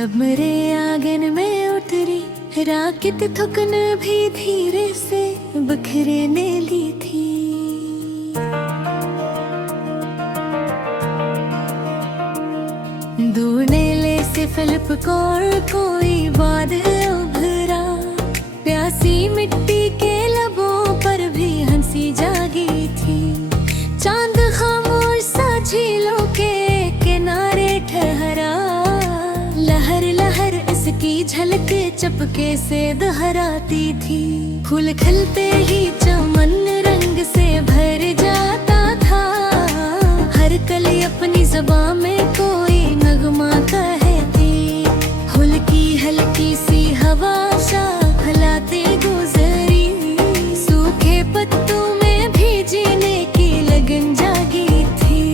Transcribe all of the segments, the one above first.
जब मेरे आंगन में उतरी राकेट थुकन भी धीरे से बिखरने ली थी। दूने ले से फिलिप कौर कोई बादल उभरा, प्यासी मिट्टी के लबों पर भी हंसी जागी थी। चांद खामोश सा झीलों के किनारे ठहरा, लहर लहर इसकी झलक चपके से दोहराती थी। फूल खिलते ही चमन रंग से भर जाता था, हर कली अपनी ज़बान में कोई नगमा कहती। हल्की हल्की सी हवा शाख हिलाती गुजरी, सूखे पत्तों में भी जीने की लगन जागी थी।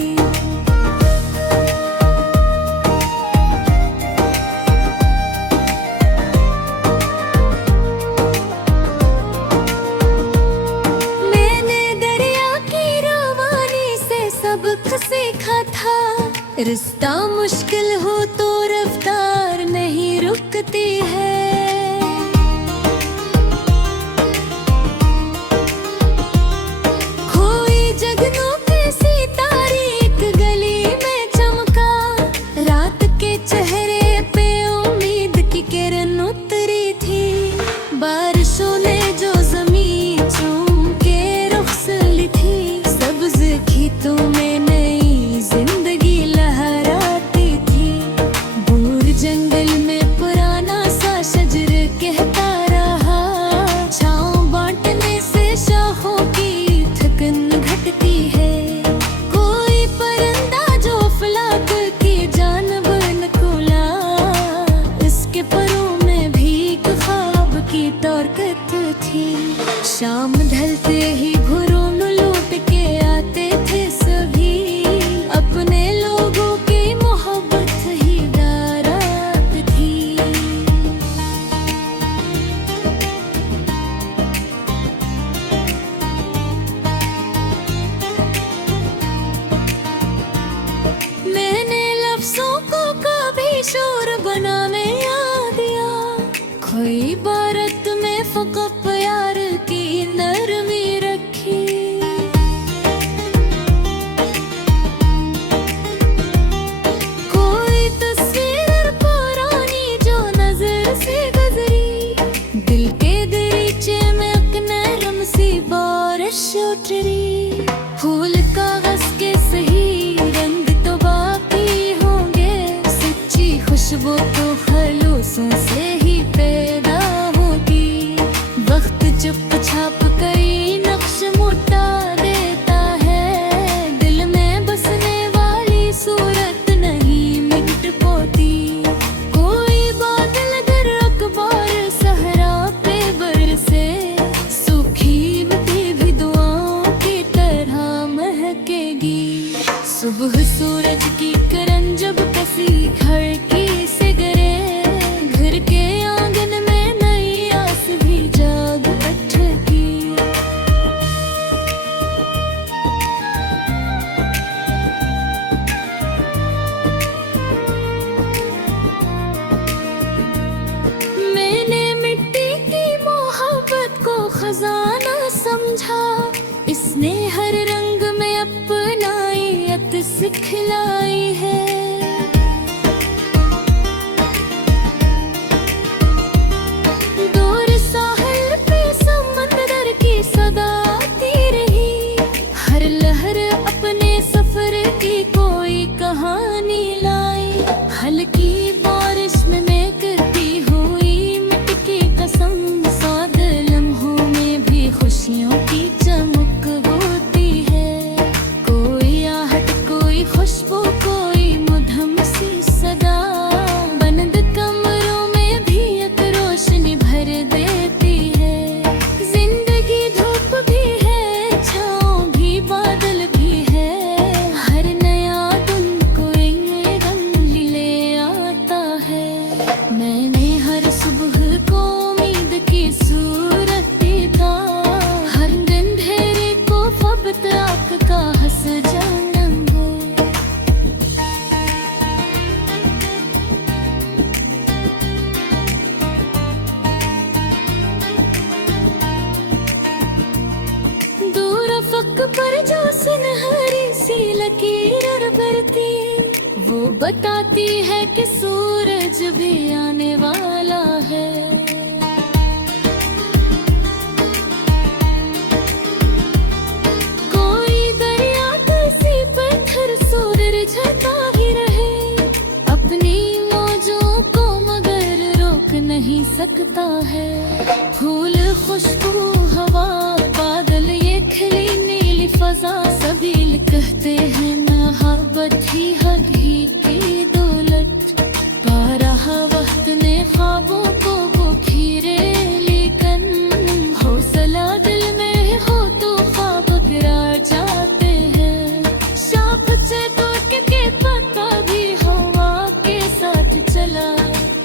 मैंने दरिया की रवानी से सबक सीखा था, रास्ता मुश्किल हो तो रफ्तार नहीं रुकती है। खोई जगनों के सितारे एक गली में चमका, रात के चेहरे पे उम्मीद की किरण उतरी थी। बारिशों ने जो ज़मीन चूम के रुखसत थी, सब्ज़ खेतों में नई जिंदगी लहराती थी। दूर जंगल में पुराना सा शजर कहता रहा, छाँव बांटने से शाखों की थकन घटती है। कोई परिंदा जो फलाक की जानब निकला, इसके परों में भी एक ख्वाब की ताकत थी। शाम ढलते ही घरों में लौट के आते थे सभी, अपने लोगों की मोहब्बत ही दारात थी। मैंने लफ्ज़ों को कभी शोर बनाने आ दिया, कोई इबारत में फ़कत प्यार की नरमी रखी। कोई तस्वीर पुरानी जो नजर से गुजरी, दिल के दरीचे में एक नरम सी बारिश उतरी। फूल कागज के सही रंग तो बाकी होंगे, सच्ची खुशबू तो खलूसों से ही पैदा होगी। वक्त चुप छाप कई नक्श मुटा देता है, दिल में बसने वाली सूरत नहीं मिट पाती। कोई बादल गर अखबार सहरा पे बरसे, सूखी मिट्टी भी दुआओं की तरह महकेगी। सुबह सूरज की किरण जब किसी घर की से गिरे, घर के आंगन में नई आस भी जाग उठेगी। बताती है कि सूरज भी आने वाला है। कोई दरिया किसी पत्थर सूरज झरता ही रहे, अपनी मौजों को मगर रोक नहीं सकता है। फूल, खुशबू, हवा, बादल, ये खिली नीली फजा, सभी कहते हैं मोहब्बत ही हकीकी दौलत। पा रहा वक्त ने ख्वाबों को वो खीरे, लेकिन हौसला दिल में हो तो ख्वाब गिरार जाते हैं। शाख से तोड़ के पत्ता भी हवा के साथ चला,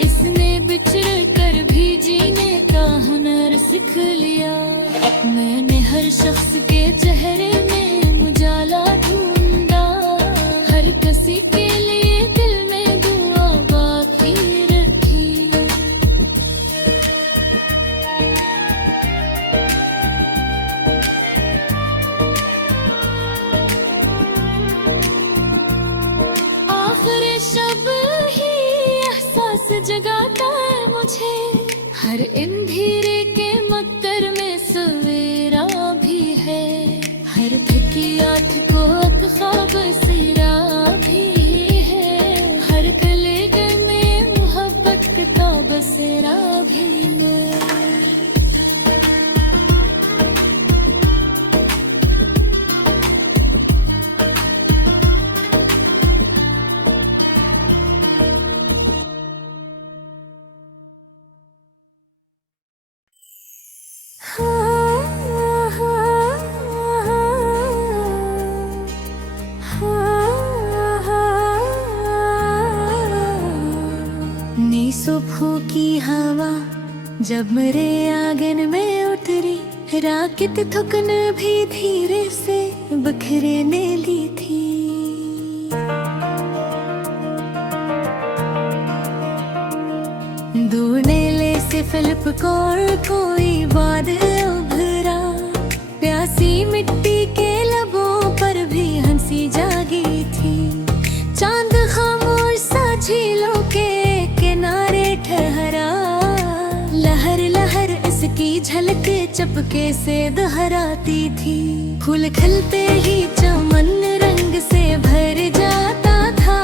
इसने बिछड़ कर भी जीने का हुनर सीख लिया। मैंने हर शख्स के चेहरे में उजाला ढूंढा, हर किसी के लिए दिल में दुआ बाकी रखी। आखिर शब ही एहसास जगाता है मुझे, हर अंधेरे के मक्कर में सवेरा भी है। हर थकी आँख को एक ख्वाब सिरा भी है, हर कलेगे में मोहब्बत का बसेरा भी है। सुबह की हवा जब मेरे आंगन में उतरी, राकेट थुकन भी धीरे से बिखरने ली थी। दूर नीले से फिलिप कौर कोई बादल उभरा, प्यासी मिट्टी के लबों पर भी हंसी जागी थी। चांद खामोश सा झीलों के किनारे ठहरा, लहर लहर इसकी झलक चपके से दोहराती थी। फूल खिलते ही चमन रंग से भर जाता था,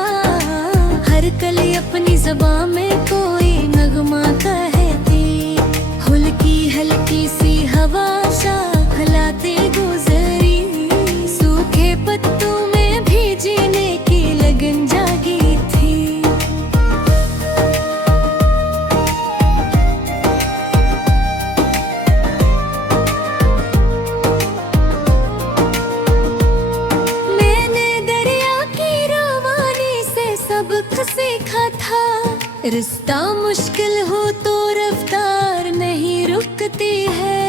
हर कली अपनी ज़बान में कोई नगमा कहती। हल्की हल्की सी हवा शाख हिलाते गुजरी, सूखे पत्तों में भी जीने की लगन जागी थी। मैंने दरिया की रवानी से सबक सीखा था, रिश्ता मुश्किल हो तो रफ्तार नहीं रुकती है।